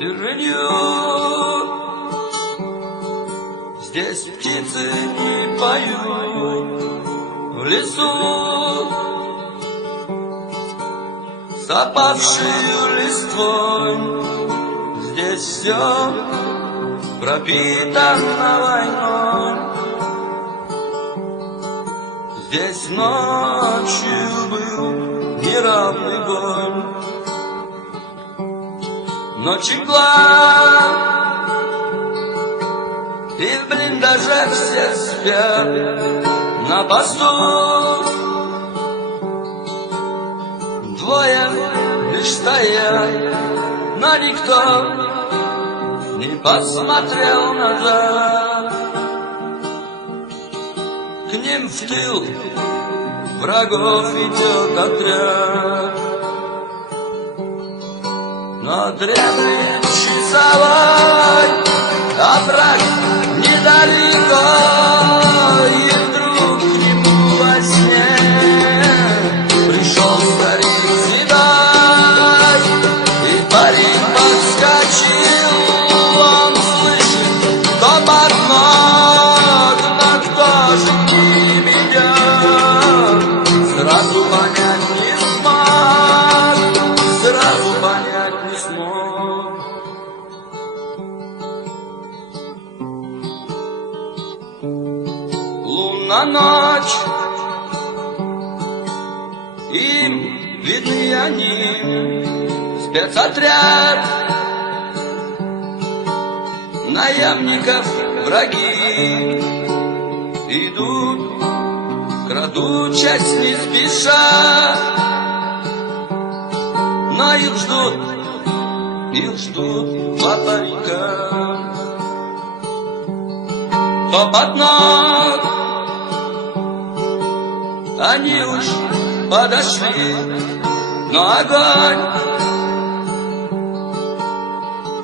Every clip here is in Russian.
сиренью. Здесь птицы не поют в лесу, с опавшей листвой. Здесь все пропитано войной. Здесь ночью был неравный бой, ночь игла, и в блиндаже все спят на посту. Двое лишь стоят, но никто не посмотрел назад. К ним в тыл врагов идет отряд, но древний часовой, а враг недалеко. И вдруг к нему во сне пришел старик седой, и парень подскочил. Он слышит топот ног, но кто же к ним идет? Сразу понять не смог, сразу понять не смог. Лунна ночь, им видны они, спецотряд наемников враги. Идут, крадучась не спеша, но их ждут два паренька. Топот ног, они уж подошли, но огонь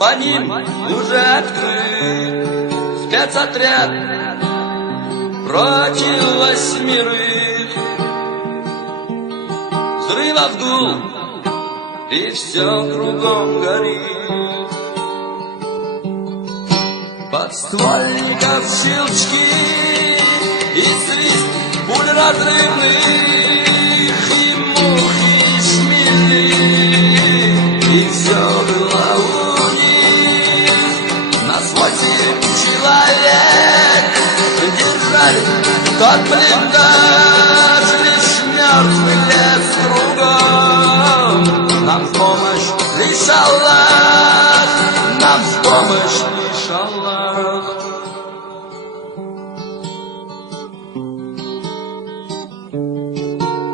по ним уже открыт. Спецотряд против 8. Взрывов гул, и все кругом горит. Подствольников щелчки и свист пуль разрывных, и мухи шмели, и все было у них. Нас 8 человек держали тот блиндаж, лишь мертвый лес кругом. Нам в помощь лишь Аллах, нам в помощь лишь Аллах.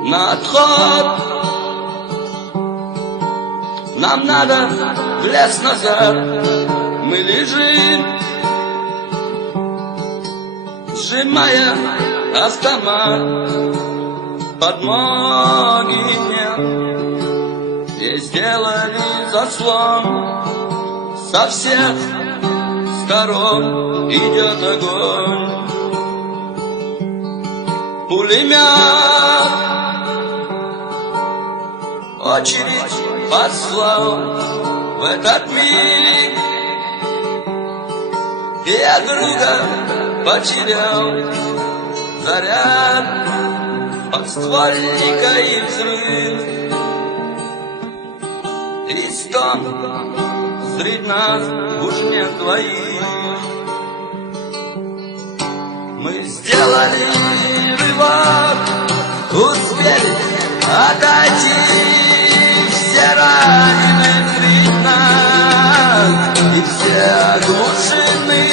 На отход нам надо в лес назад. Мы лежим, сжимая автомат. Подмоги нет, и сделали заслон. Со всех сторон идет огонь. Пулемет очередь послал в этот миг. Я друга потерял, заряд подствольника и взрыв. И стон, среди нас уж нет двоих. Мы сделали рывок, успели отойти. Все ранены среди нас, и все оглушены.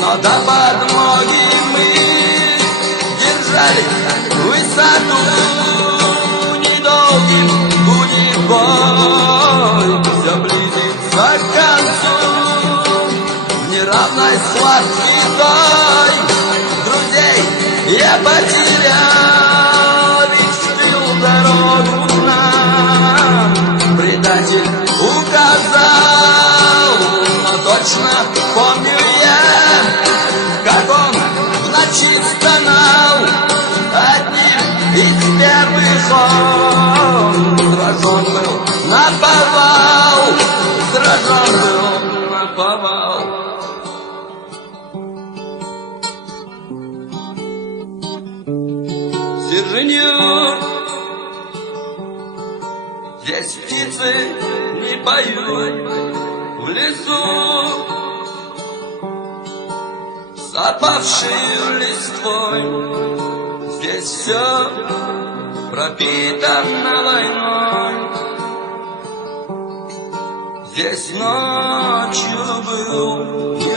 Но до подмоги мы держали высоту. Недолгим будет бой, все близится к концу. В неравной схватке той друзей я потерял. Ведь в тыл дорогу нам предатель указал. Но точно помню я, как он в ночи стонал. Одним из первых он сражен был наповал, сражен птицы не поют в лесу, с опавшей листвой. Здесь все пропитано войной. Здесь ночью был